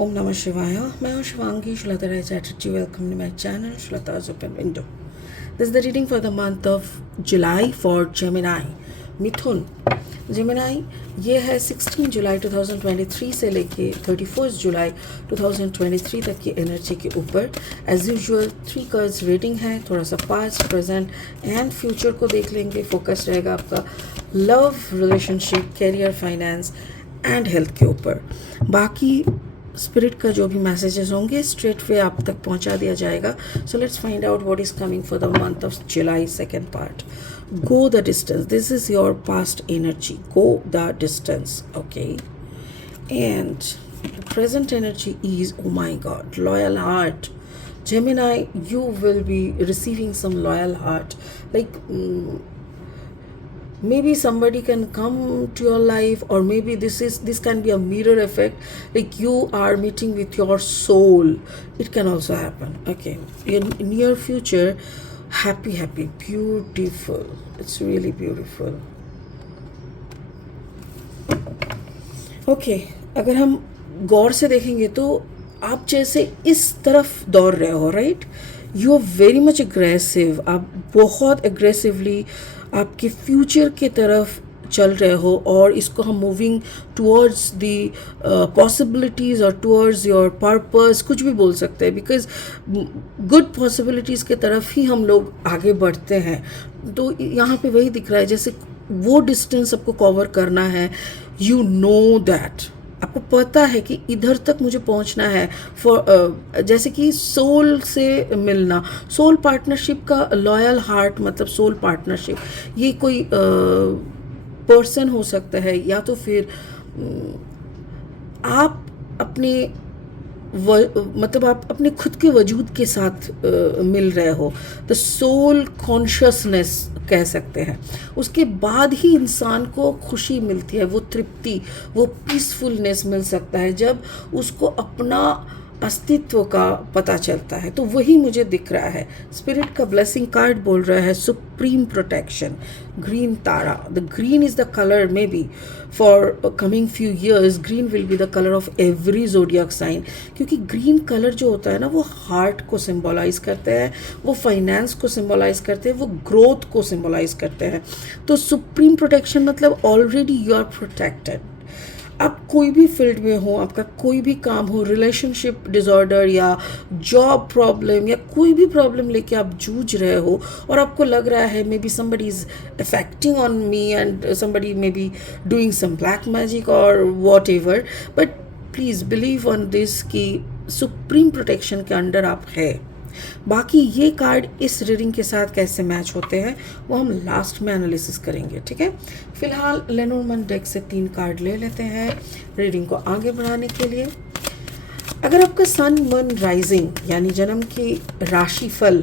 Om Namah Shivaya. मैं हूँ शिवांगी श्वेता राय Chatterjee. Welcome to my channel Shweta's Open Window. This is the reading for the month of July for Gemini. Mithun. Gemini ये है 16 जुलाई 2023 से लेके 31 जुलाई 2023 तक की एनर्जी के ऊपर. एज यूजुअल 3 कार्ड्स रीडिंग है. थोड़ा सा पास्ट, प्रेजेंट एंड फ्यूचर को देख लेंगे. फोकस रहेगा आपका love, relationship, career, finance and health के ऊपर. बाकी स्पिरिट का जो भी मैसेजेस होंगे स्ट्रेट वे आप तक पहुंचा दिया जाएगा. So let's find out what is coming for the month of July. Second part. Go the distance. This is your past energy. Go the distance. Okay. And the present energy is, oh my God, loyal heart. Gemini, you will be receiving some loyal heart. Like maybe somebody can come to your life, or maybe this can be a mirror effect. Like you are meeting with your soul. It can also happen. Okay. In near future, happy, beautiful. It's really beautiful. Okay, अगर हम गौर से देखेंगे तो आप जैसे इस तरफ दौड़ रहे हो, right? You are very much aggressive. आप बहुत एग्रेसिवली आपके फ्यूचर के तरफ चल रहे हो, और इसको हम मूविंग टूवर्ड्स दी पॉसिबिलिटीज़ और टूवर्ड्स योर पर्पस कुछ भी बोल सकते हैं, बिकॉज गुड पॉसिबिलिटीज़ के तरफ ही हम लोग आगे बढ़ते हैं. तो यहाँ पे वही दिख रहा है, जैसे वो डिस्टेंस आपको कवर करना है. यू नो दैट, आपको पता है कि इधर तक मुझे पहुंचना है. फॉर जैसे कि सोल से मिलना, सोल पार्टनरशिप का लॉयल हार्ट मतलब सोल पार्टनरशिप. ये कोई पर्सन हो सकता है, या तो फिर आप अपने मतलब आप अपने खुद के वजूद के साथ मिल रहे हो. द सोल कॉन्शियसनेस कह सकते हैं. उसके बाद ही इंसान को खुशी मिलती है, वो तृप्ति, वो पीसफुलनेस मिल सकता है जब उसको अपना अस्तित्व का पता चलता है. तो वही मुझे दिख रहा है. स्पिरिट का ब्लेसिंग कार्ड बोल रहा है supreme protection. Green Tara. The green is the colour may be for coming few years. Green will be the colour of every zodiac sign, क्योंकि ग्रीन कलर जो होता है ना, वो हार्ट को सिंबलाइज करते हैं, वो फाइनेंस को सिंबलाइज करते हैं, वो ग्रोथ को सिंबलाइज करते हैं. तो सुप्रीम प्रोटेक्शन मतलब ऑलरेडी यू आर प्रोटेक्टेड. आप कोई भी फील्ड में हो, आपका कोई भी काम हो, रिलेशनशिप डिसऑर्डर या जॉब प्रॉब्लम या कोई भी प्रॉब्लम लेके आप जूझ रहे हो, और आपको लग रहा है maybe somebody is affecting on me and somebody maybe doing some black magic और whatever, but please believe on this कि सुप्रीम प्रोटेक्शन के अंडर आप है. बाकी ये कार्ड इस रीडिंग के साथ कैसे मैच होते हैं वो हम लास्ट में एनालिसिस करेंगे, ठीक है? फिलहाल लेनोर्मन डेक से 3 कार्ड ले लेते हैं रीडिंग को आगे बढ़ाने के लिए. अगर आपका सन, मून, राइजिंग यानी जन्म की राशिफल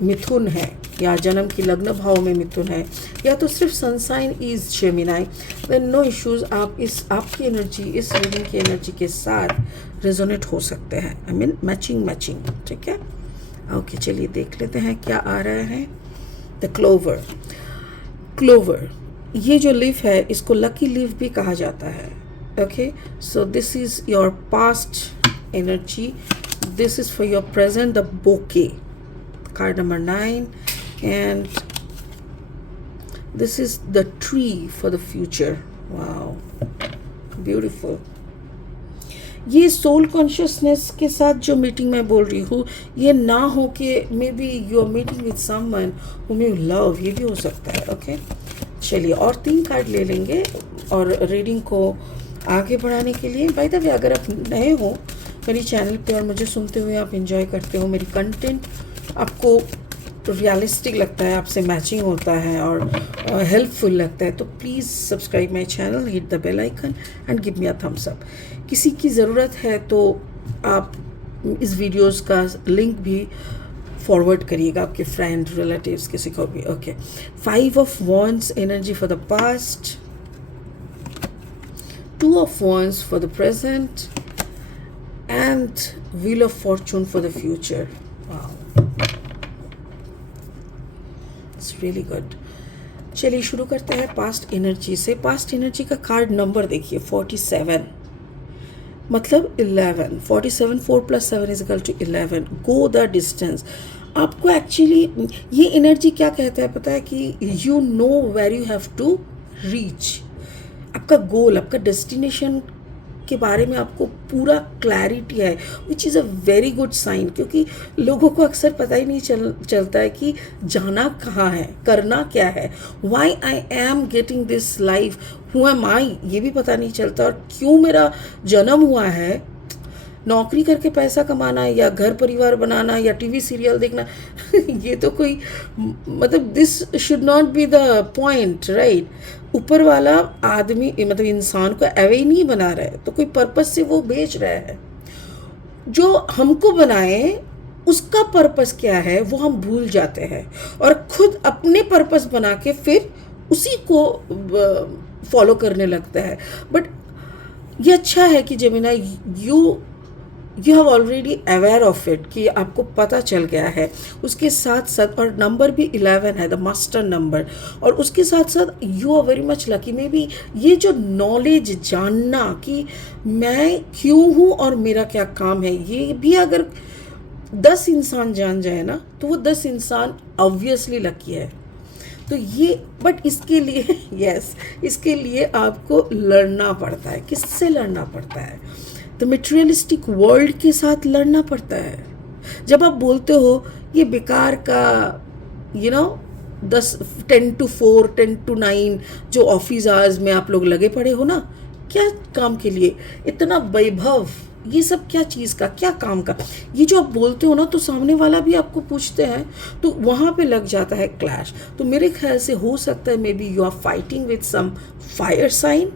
मिथुन है, या जन्म की लग्न भाव में मिथुन है, या तो सिर्फ sun sign is Gemini, then no issues. आप इस आपकी एनर्जी, इस रीडिंग की एनर्जी के साथ रेजोनेट हो सकते हैं. आई मीन मैचिंग, ठीक है? ओके, चलिए देख लेते हैं क्या आ रहा है. द क्लोवर ये जो लीफ है इसको लकी लीफ भी कहा जाता है. Okay, so this is your past energy, this is for your present. The bouquet card number 9, and this is the tree for the future. Wow, beautiful. ये soul consciousness के साथ जो मीटिंग मैं बोल रही हूँ, ये ना हो कि maybe you are meeting with someone whom you love, ये भी हो सकता है. ओके, चलिए और 3 कार्ड ले लेंगे और रीडिंग को आगे बढ़ाने के लिए. बाय द वे, अगर आप नए हो मेरी चैनल पे और मुझे सुनते हुए आप एंजॉय करते हो, मेरी कंटेंट आपको रियलिस्टिक लगता है, आपसे मैचिंग होता है और हेल्पफुल लगता है, तो please subscribe my channel, hit the bell icon and give me a thumbs up. किसी की ज़रूरत है तो आप इस वीडियोस का लिंक भी फॉरवर्ड करिएगा आपके फ्रेंड, रिलेटिव्स, किसी को भी. Okay, 5 of wands energy for the past, 2 of wands for the present, and wheel of Fortune for the future. Wow, it's really good. चलिए शुरू करते हैं पास्ट एनर्जी से. पास्ट एनर्जी का कार्ड नंबर देखिए 47. मतलब 11, 47 4 + 7 = 11, गो द डिस्टेंस। आपको actually ये एनर्जी क्या कहता है पता है कि you know where you have to reach. आपका गोल, आपका डेस्टिनेशन के बारे में आपको पूरा क्लैरिटी है, which is a very good sign, क्योंकि लोगों को अक्सर पता ही नहीं चलता है कि जाना कहाँ है, करना क्या है, why I am getting this life, who am I, ये भी पता नहीं चलता, और क्यों मेरा जन्म हुआ है। नौकरी करके पैसा कमाना या घर परिवार बनाना या टीवी सीरियल देखना ये तो कोई मतलब this should not be the point, right. ऊपर वाला आदमी मतलब इंसान को अवे ही नहीं बना रहा है, तो कोई पर्पस से वो बेच रहा है। जो हमको बनाए उसका पर्पस क्या है वो हम भूल जाते हैं और खुद अपने पर्पस बना के फिर उसी को फॉलो करने लगता है। बट ये अच्छा है कि जेमिना you have already aware of it, कि आपको पता चल गया है। उसके साथ साथ और नंबर भी 11 है, द मास्टर नंबर, और उसके साथ साथ you are very much lucky. Maybe ये जो नॉलेज जानना कि मैं क्यों हूँ और मेरा क्या काम है, ये भी अगर 10 इंसान जान जाए ना तो वो 10 इंसान ऑब्वियसली लकी है। तो ये बट इसके लिए यस इसके लिए आपको लड़ना पड़ता है। किससे लड़ना पड़ता है? तो मटेरियलिस्टिक वर्ल्ड के साथ लड़ना पड़ता है। जब आप बोलते हो ये बेकार का 10 to 4 10 to 9 जो ऑफिस आवर्स में आप लोग लगे पड़े हो ना, क्या काम के लिए इतना वैभव, ये सब क्या चीज़ का, क्या काम का, ये जो आप बोलते हो ना, तो सामने वाला भी आपको पूछते हैं, तो वहाँ पे लग जाता है क्लैश। तो मेरे ख्याल से हो सकता है maybe you are fighting with some fire sign.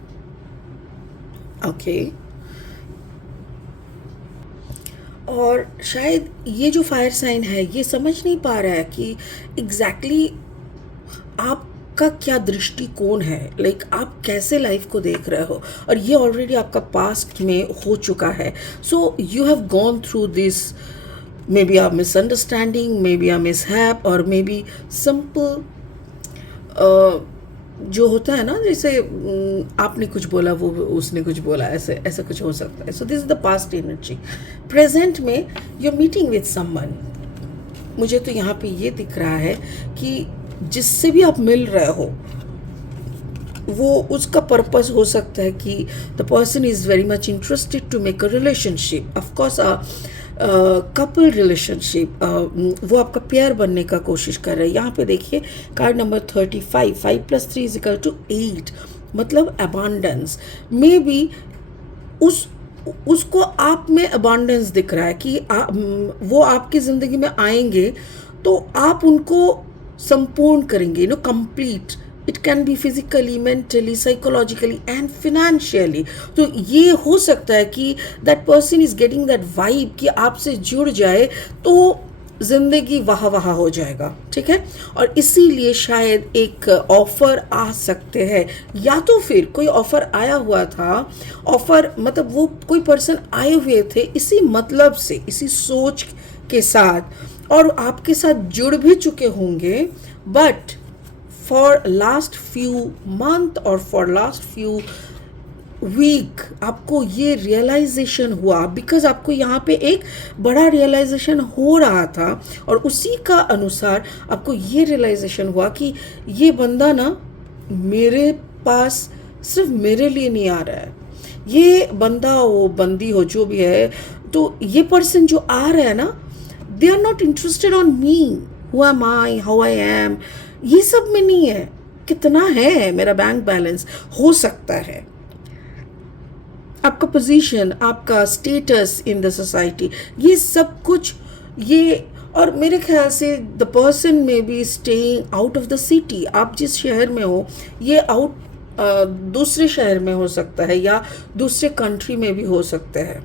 Okay, और शायद ये जो फायर साइन है ये समझ नहीं पा रहा है कि एग्जैक्टली आपका क्या दृष्टिकोण है, लाइक आप कैसे लाइफ को देख रहे हो, और ये ऑलरेडी आपका पास्ट में हो चुका है। सो you have gone through this, may be a misunderstanding, may be a mishap, और मे बी सिंपल जो होता है ना, जैसे आपने कुछ बोला वो उसने कुछ बोला, ऐसे ऐसा कुछ हो सकता है। So this is the past energy. Present में you are meeting with someone. मुझे तो यहाँ पे ये दिख रहा है कि जिससे भी आप मिल रहे हो वो उसका पर्पस हो सकता है कि the person is very much interested to make a relationship, of course couple relationship, वो आपका पेयर बनने का कोशिश कर रहे हैं। यहाँ पे देखिए कार्ड नंबर 35, 5 + 3 = 8, मतलब अबांडेंस। मे बी उसको आप में अबांडेंस दिख रहा है कि वो आपकी ज़िंदगी में आएंगे तो आप उनको संपूर्ण करेंगे, complete. It can be physically, mentally, psychologically and financially. तो ये हो सकता है कि that person is getting that vibe कि आपसे जुड़ जाए तो जिंदगी वाह वाह हो जाएगा, ठीक है। और इसीलिए शायद एक ऑफर आ सकते हैं, या तो फिर कोई ऑफर आया हुआ था, ऑफर मतलब वो कोई पर्सन आए हुए थे इसी मतलब से, इसी सोच के साथ, और आपके साथ जुड़ भी चुके होंगे, but for last few month और फॉर लास्ट फ्यू वीक आपको ये रियलाइजेशन हुआ, बिकॉज आपको यहाँ पे एक बड़ा रियलाइजेशन हो रहा था, और उसी का अनुसार आपको ये रियलाइजेशन हुआ कि ये बंदा ना मेरे पास सिर्फ मेरे लिए नहीं आ रहा है, ये बंदा हो बंदी हो जो भी है, तो ये पर्सन जो आ रहा है ना, they are not interested on me, who am I, how I am, ये सब में नहीं है, कितना है मेरा बैंक बैलेंस, हो सकता है आपका पोजीशन, आपका स्टेटस इन द सोसाइटी, ये सब कुछ ये। और मेरे ख्याल से द पर्सन में be staying out of the city. आप जिस शहर में हो ये दूसरे शहर में हो सकता है या दूसरे कंट्री में भी हो सकता है।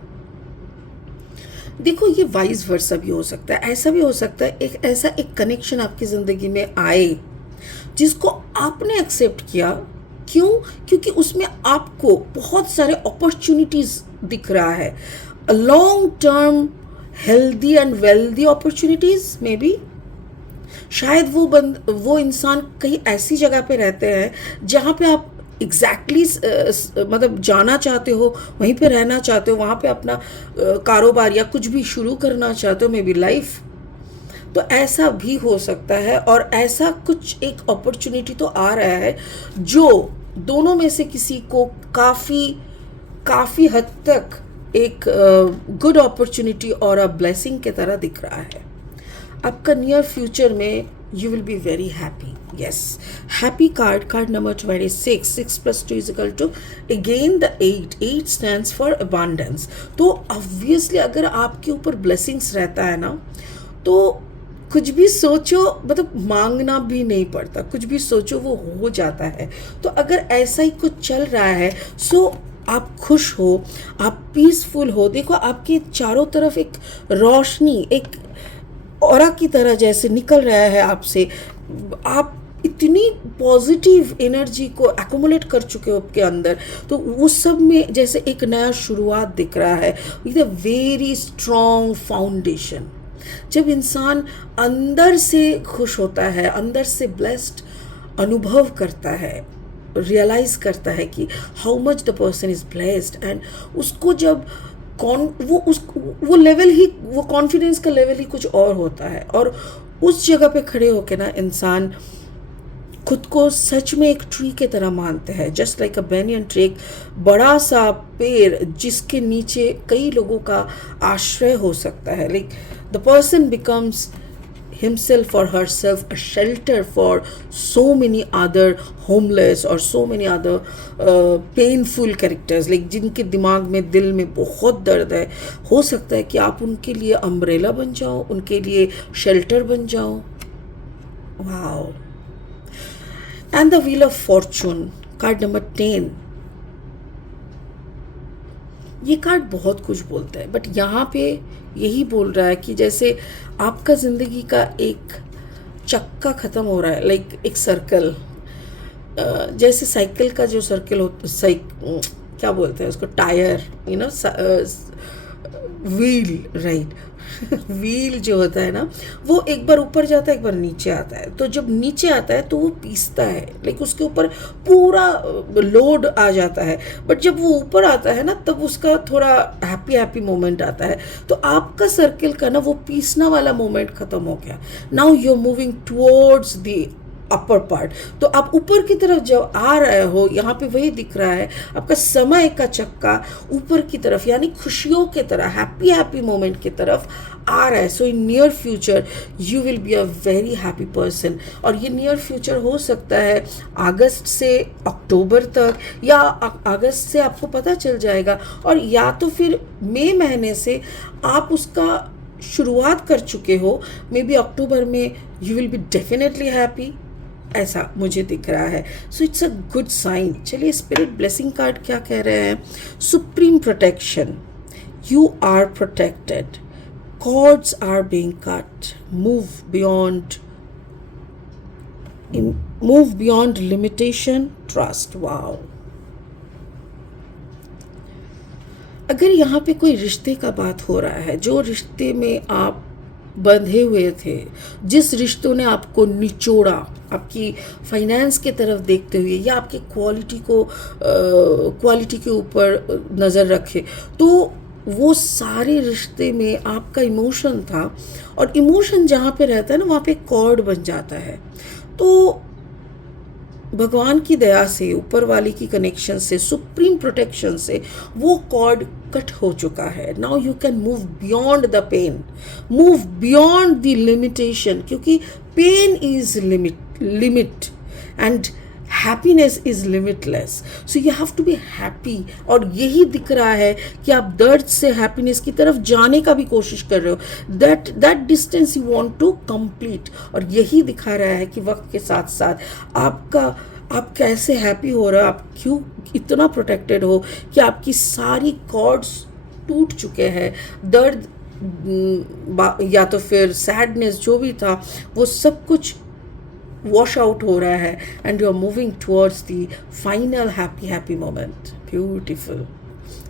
देखो ये वाइस वर्सा भी हो सकता है, ऐसा भी हो सकता है एक कनेक्शन आपकी ज़िंदगी में आए जिसको आपने एक्सेप्ट किया। क्यों? क्योंकि उसमें आपको बहुत सारे अपॉर्चुनिटीज दिख रहा है, long term healthy and wealthy opportunities. May be शायद वो इंसान कहीं ऐसी जगह पे रहते हैं जहाँ पे आप एग्जैक्टली मतलब जाना चाहते हो, वहीं पे रहना चाहते हो, वहाँ पे अपना कारोबार या कुछ भी शुरू करना चाहते हो, मे बी लाइफ। तो ऐसा भी हो सकता है, और ऐसा कुछ एक अपॉर्चुनिटी तो आ रहा है जो दोनों में से किसी को काफ़ी काफ़ी हद तक एक गुड अपॉर्चुनिटी और अ ब्लेसिंग की तरह दिख रहा है। आपका नियर फ्यूचर में you will be very happy. Yes, happy card, card number 26, 6 + 2 = again the 8 stands for abundance. तो ऑब्वियसली अगर आपके ऊपर ब्लेसिंग्स रहता है ना, तो कुछ भी सोचो, मतलब मांगना भी नहीं पड़ता, कुछ भी सोचो वो हो जाता है। तो अगर ऐसा ही कुछ चल रहा है, सो आप खुश हो, आप पीसफुल हो। देखो आपके चारों तरफ एक रोशनी, एक ऑरा की तरह जैसे निकल रहा है आपसे। आप इतनी पॉजिटिव एनर्जी को एक्युमुलेट कर चुके हो आपके अंदर, तो उस सब में जैसे एक नया शुरुआत दिख रहा है with a very strong foundation. जब इंसान अंदर से खुश होता है, अंदर से ब्लेस्ड अनुभव करता है, रियलाइज करता है कि how much the person is blessed, and उसको जब वो लेवल ही, वो कॉन्फिडेंस का लेवल ही कुछ और होता है। और उस जगह पे खड़े होके ना इंसान खुद को सच में एक ट्री के तरह मानते हैं, जस्ट लाइक अ बेनियन ट्री, एक बड़ा सा पेड़ जिसके नीचे कई लोगों का आश्रय हो सकता है। Like the person becomes himself or herself a shelter for so many other homeless or so many other painful characters, like जिनके दिमाग में, दिल में बहुत दर्द है। हो सकता है कि आप उनके लिए अम्ब्रेला बन जाओ, उनके लिए शेल्टर बन जाओ। Wow. And the wheel of Fortune, card number 10। ये कार्ड बहुत कुछ बोलता है, बट यहाँ पे यही बोल रहा है कि जैसे आपका ज़िंदगी का एक चक्का ख़त्म हो रहा है, लाइक एक सर्कल, जैसे साइकिल का जो सर्कल हो, क्या बोलते हैं उसको, टायर, व्हील, राइट। व्हील जो होता है ना, वो एक बार ऊपर जाता है, एक बार नीचे आता है। तो जब नीचे आता है तो वो पीसता है, लाइक उसके ऊपर पूरा लोड आ जाता है। बट जब वो ऊपर आता है ना, तब उसका थोड़ा हैप्पी हैप्पी मोमेंट आता है। तो आपका सर्किल का ना वो पीसना वाला मोमेंट खत्म हो गया। Now you are moving towards the upper part. तो आप ऊपर की तरफ जब आ रहे हो, यहाँ पे वही दिख रहा है, आपका समय का चक्का ऊपर की तरफ, यानी खुशियों की तरह, हैप्पी हैप्पी मोमेंट की तरफ आ रहा है। So in near future you will be a very happy person. और ये नियर फ्यूचर हो सकता है अगस्त से अक्टूबर तक, या अगस्त से आपको पता चल जाएगा, और या तो फिर मई महीने से आप उसका शुरुआत कर चुके हो। मे बी अक्टूबर में you will be definitely happy, ऐसा मुझे दिख रहा है। So it's a good sign. चलिए स्पिरिट ब्लेसिंग कार्ड क्या कह रहे हैं। Supreme protection, you are protected, cords are being cut, move beyond limitation, trust. Wow. अगर यहाँ पे कोई रिश्ते का बात हो रहा है, जो रिश्ते में आप बंधे हुए थे, जिस रिश्तों ने आपको निचोड़ा, आपकी फाइनेंस के तरफ देखते हुए, या आपके क्वालिटी के ऊपर नज़र रखे, तो वो सारे रिश्ते में आपका इमोशन था, और इमोशन जहाँ पे रहता है ना, वहाँ पे कॉर्ड बन जाता है। तो भगवान की दया से, ऊपर वाले की कनेक्शन से, सुप्रीम प्रोटेक्शन से वो कॉर्ड कट हो चुका है। Now you can move beyond the pain, move beyond the limitation, क्योंकि pain is limit and happiness is limitless. So you have to be happy. और यही दिख रहा है कि आप दर्द से हैप्पीनेस की तरफ जाने का भी कोशिश कर रहे हो, that distance you want to complete. और यही दिखा रहा है कि वक्त के साथ साथ आप कैसे हैप्पी हो रहे हो, आप क्यों इतना प्रोटेक्टेड हो कि आपकी सारी कॉर्ड्स टूट चुके हैं। दर्द या तो फिर सैडनेस जो भी था, वो सब कुछ वॉश आउट हो रहा है, and you are moving towards the final happy moment. Beautiful,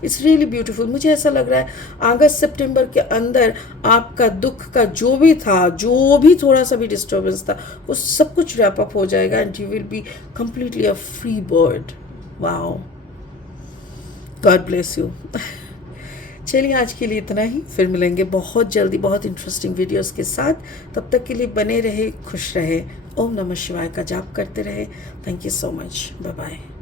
it's really beautiful. मुझे ऐसा लग रहा है अगस्त सितंबर के अंदर आपका दुख का जो भी था, जो भी थोड़ा सा भी डिस्टर्बेंस था, वो सब कुछ रैप अप हो जाएगा, and you will be completely a free bird. Wow, God bless you. चलिए आज के लिए इतना ही, फिर मिलेंगे बहुत जल्दी बहुत इंटरेस्टिंग वीडियोस के साथ। तब तक के लिए बने रहे, खुश रहे, ओम नमः शिवाय का जाप करते रहे। Thank you so much, bye bye.